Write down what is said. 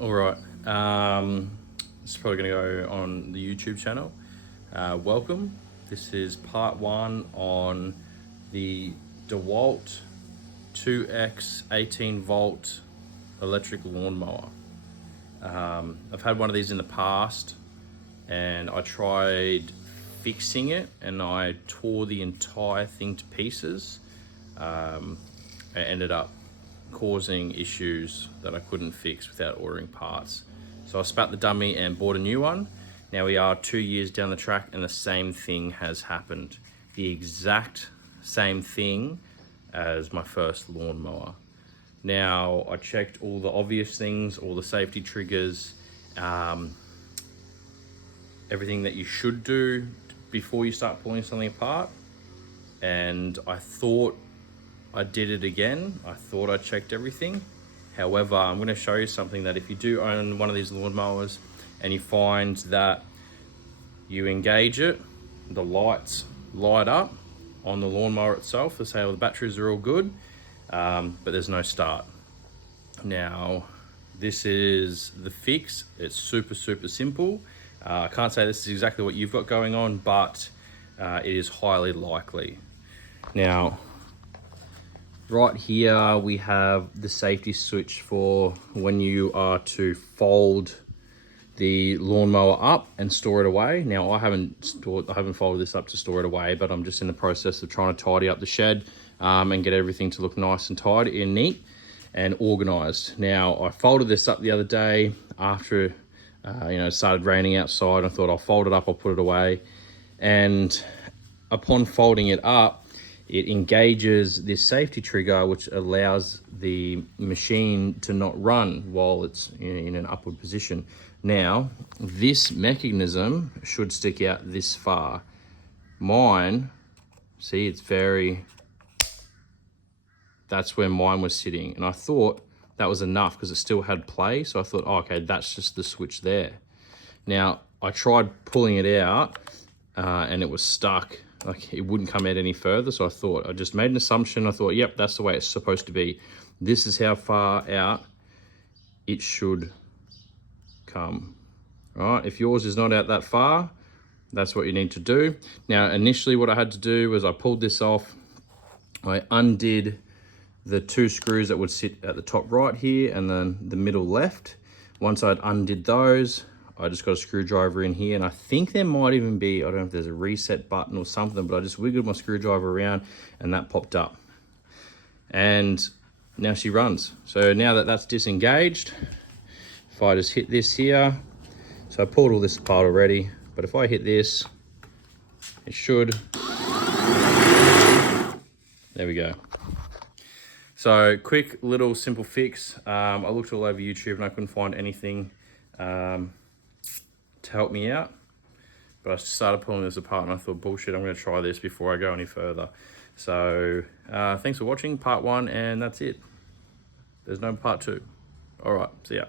All right. It's probably going to go on the YouTube channel. Welcome. This is part one on the Dewalt 2X 18 volt electric lawnmower. I've had one of these in the past and I tried fixing it and I tore the entire thing to pieces. It ended up causing issues that I couldn't fix without ordering parts. So I spat the dummy and bought a new one. Now we are 2 years down the track and the same thing has happened. The exact same thing as my first lawnmower. Now I checked all the obvious things, all the safety triggers, everything that you should do before you start pulling something apart. And I thought I did it again. I thought I checked everything. However, I'm going to show you something that if you do own one of these lawnmowers and you find that you engage it, the lights light up on the lawnmower itself to say, well, the batteries are all good, but there's no start. Now, this is the fix. It's super simple. I can't say this is exactly what you've got going on, but it is highly likely. Now, right here we have the safety switch for when you are to fold the lawnmower up and store it away. Now I haven't folded this up to store it away, but I'm just in the process of trying to tidy up the shed and get everything to look nice and tidy and neat and organized. Now I folded this up the other day after it started raining outside. I thought I'll fold it up, I'll put it away, and upon folding it up, it engages this safety trigger, which allows the machine to not run while it's in an upward position. Now, this mechanism should stick out this far. Mine, see, it's that's where mine was sitting. And I thought that was enough because it still had play. So I thought, oh, okay, that's just the switch there. Now, I tried pulling it out and it was stuck. Like it wouldn't come out any further. So I just made an assumption. I thought, yep, that's the way it's supposed to be. This is how far out it should come. All right, if yours is not out that far, that's what you need to do. Now, initially what I had to do was I pulled this off. I undid the two screws that would sit at the top right here and then the middle left. Once I'd undid those, I just got a screwdriver in here, and I think there might even be, I don't know if there's a reset button or something, but I just wiggled my screwdriver around and that popped up. And now she runs. So now that that's disengaged, if I just hit this here, so I pulled all this apart already, but if I hit this, it should, there we go. So quick little simple fix. I looked all over YouTube and I couldn't find anything to help me out, but I started pulling this apart and I thought, bullshit, I'm going to try this before I go any further. So thanks for watching part one, and that's it. There's no part two. All right, see ya.